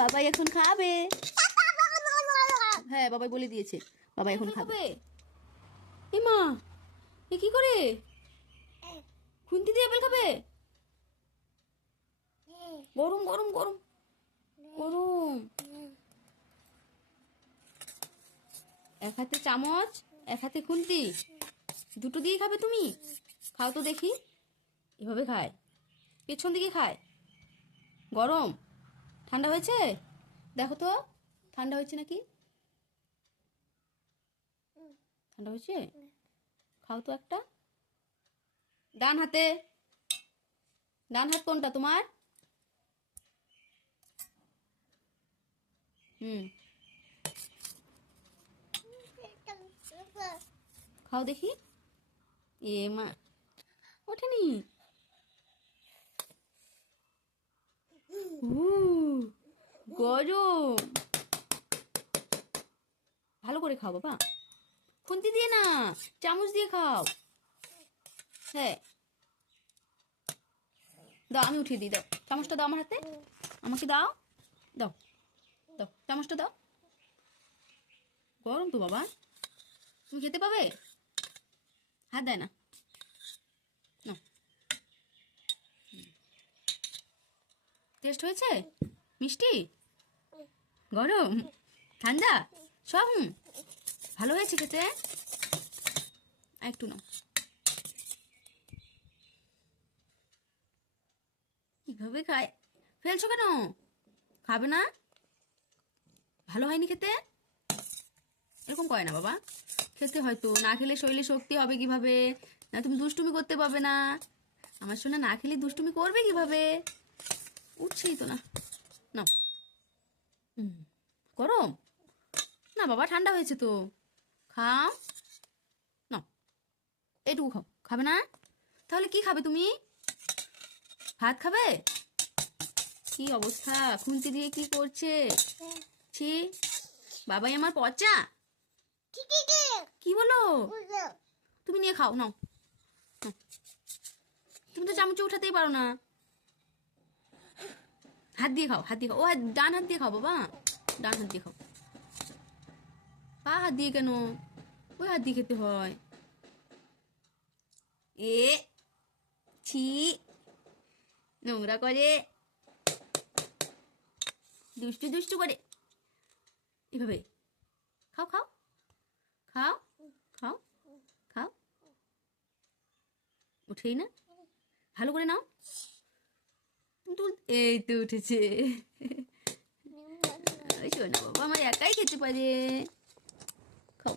বাবাই এখন খাবে। হ্যাঁ বাবাই বলে দিয়েছে বাবাই এখন খাবে। এ মা, এ কি করে খুন্তি দিয়ে আপেল খাবে? গরম গরম গরম গরম। এক হাতে চামচ, এক হাতে খুন্তি, দুটো দিয়ে খাবে তুমি? খাও তো দেখি। এভাবে খায়, পেছন দিকে খায়। গরম, ঠান্ডা হয়েছে? দেখো তো ঠান্ডা হয়েছে নাকি। ঠান্ডা হয়েছে? খাও তো একটা। ডান হাতে, ডান হাত কোনটা তোমার? খাও দেখি। এ মা, ওঠেনি। গরম। ভালো করে খাও বাবা, খুন্তি দিয়ে না, চামচ দিয়ে খাও। হ্যাঁ দাও, আমি উঠিয়ে দিই। দাও চামচটা, দাও আমার হাতে, আমাকে দাও। দাও দাও চামচটা দাও। গরম তো বাবা, তুমি খেতে পাবে? হাত দেয় না। টেস্ট হয়েছে? মিষ্টি, গরম, ঠান্ডা, সব ভালো হয়েছে খেতে। একটু নাও। কিভাবে খায়? ফেলছো কেন? খাবে না? ভালো হয়নি খেতে? এরকম করে না বাবা, খেতে হয়তো। না খেলে শরীরে শক্তি হবে কিভাবে? না তুমি দুষ্টুমি করতে পারবে না। আমার শোনা না খেলে দুষ্টুমি করবে কিভাবে? উঠছেই তো না। নাও। গরম না বাবা, ঠান্ডা হয়েছে তো। খাও, নাও এটুকু খাও। খাবে না? তাহলে কি খাবে তুমি? ভাত খাবে? কি অবস্থা, খুন্তি দিয়ে কি করছে? ছি, বাবাই আমার পচা। কি বলো? তুমি নিয়ে খাও, নাও। তুমি তো চামচে উঠাতেই পারো না। হাত দিয়ে খাও, হাত দিয়ে খাও। ও ডান হাত দিয়ে খাও বাবা, ডান হাত দিয়ে খাও। পা হাত দিয়ে কেন? ওই হাত দিয়ে খেতে হয়। এ ছি, নোংরা করে, দুষ্টু দুষ্টু করে। এভাবে খাও, খাও খাও খাও খাও। উঠেই না, ভালো করে নাও। এই তো উঠেছে। শোনা বাবা আমার একাই খেতে পারে। খাও।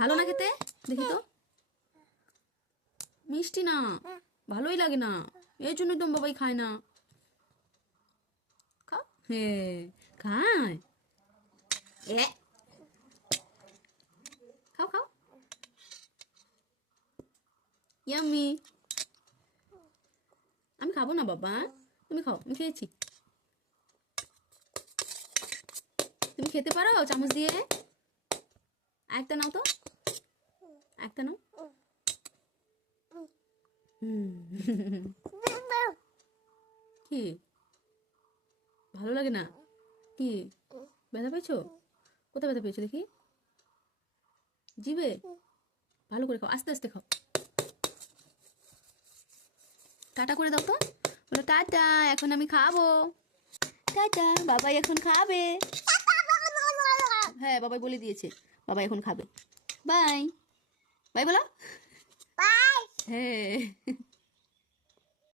ভালো না খেতে? দেখি তো। মিষ্টি না, ভালোই লাগে না, এই জন্য তো বাবাই খায় না। খাও। হ্যাঁ খায়। এ খাও খাও। ইয়াম্মি। আমি খাবো না বাবা, তুমি খাও, আমি খেয়েছি। তুমি খেতে পারো চামচ দিয়ে? একটা নাও তো, একটা নাও। কি ভালো লাগে না? কি ব্যথা পেয়েছো? কোথায় ব্যথা পেয়েছো দেখি? জিবে? ভালো করে খাও, আস্তে আস্তে খাও। টাটা করে দাও তো, বলো টাটা, এখন আমি খাবো। টাটা, বাবাই এখন খাবে। হ্যাঁ বাবাই বলে দিয়েছে বাবাই এখন খাবে। বাই বাই বলো। বাই। হ্যাঁ।